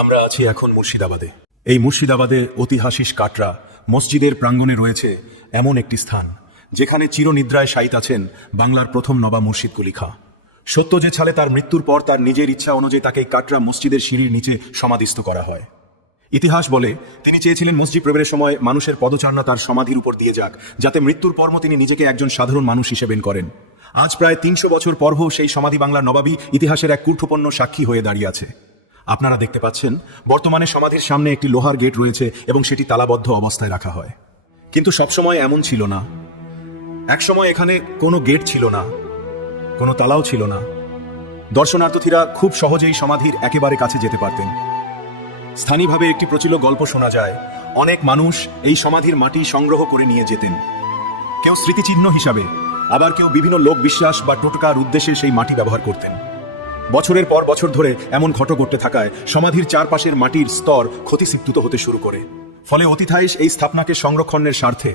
আমরা আছি এখন মুর্শিদাবাদে। এই মুর্শিদাবাদে ঐতিহাসিক কাটরা মসজিদের প্রাঙ্গণে রয়েছে এমন একটি স্থান যেখানে চিরনিদ্রায় শায়িত আছেন বাংলার প্রথম নবাব মুর্শিদ কুলি খাঁ। সত্য যে ছালে তার মৃত্যুর পর তার নিজের ইচ্ছা অনুযায়ী তাকে কাটরা মসজিদের সিঁড়ির নিচে সমাধিস্থ করা হয়। ইতিহাস বলে তিনি চেয়েছিলেন মসজিদ প্রবেশের সময় মানুষের পদচারণা তার সমাধির উপর দিয়ে যাক, যাতে মৃত্যুর পরও তিনি নিজেকে একজন সাধারণ মানুষ হিসেবে করেন। আজ প্রায় ৩০০ বছর পরও সেই সমাধি বাংলার নবাবী ইতিহাসের এক গুরুত্বপূর্ণ সাক্ষী হয়ে দাঁড়িয়ে আছে। আপনারা দেখতে পাচ্ছেন বর্তমানে সমাধির সামনে একটি লোহার গেট রয়েছে এবং সেটি তালাবদ্ধ অবস্থায় রাখা হয়। কিন্তু সবসময় এমন ছিল না। একসময় এখানে কোনো গেট ছিল না, কোনো তালাও ছিল না। দর্শনার্থীরা খুব সহজেই সমাধির একেবারে কাছে যেতে পারতেন। স্থানীয়ভাবে একটি প্রচলিত গল্প শোনা যায়, অনেক মানুষ এই সমাধির মাটি সংগ্রহ করে নিয়ে যেতেন, কেউ স্মৃতিচিহ্ন হিসাবে, আবার কেউ বিভিন্ন লোক বিশ্বাস বা টোটকার উদ্দেশ্যে সেই মাটি ব্যবহার করতেন। বছরের পর বছর ধরে এমন ঘটনা ঘটতে থাকায় সমাধির চারপাশের মাটির স্তর ক্ষতিসিক্ত হতে শুরু করে। ফলে অতিথায়ী এই স্থাপনাকে সংরক্ষণের স্বার্থে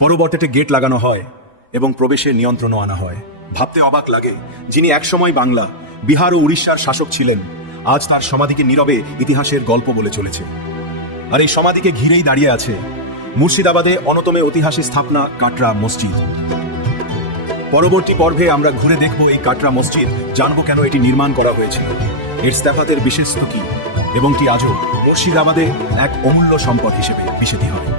পরবর্তীতে গেট লাগানো হয় এবং প্রবেশের নিয়ন্ত্রণও আনা হয়। ভাবতে অবাক লাগে, যিনি একসময় বাংলা, বিহার ও উড়িষ্যার শাসক ছিলেন, আজ তার সমাধিকে নীরবে ইতিহাসের গল্প বলে চলেছে। আর এই সমাধিকে ঘিরেই দাঁড়িয়ে আছে মুর্শিদাবাদে অন্যতম ঐতিহাসিক স্থাপনা কাটরা মসজিদ। পরবর্তী পর্বে আমরা ঘুরে দেখব এই কাটরা মসজিদ, জানবো কেন এটি নির্মাণ করা হয়েছিল, এর স্থাপত্যের বিশেষত্ব কি, এবং কি আজও মুর্শিদাবাদে এক অমূল্য সম্পদ হিসেবে বিবেচিত হয়।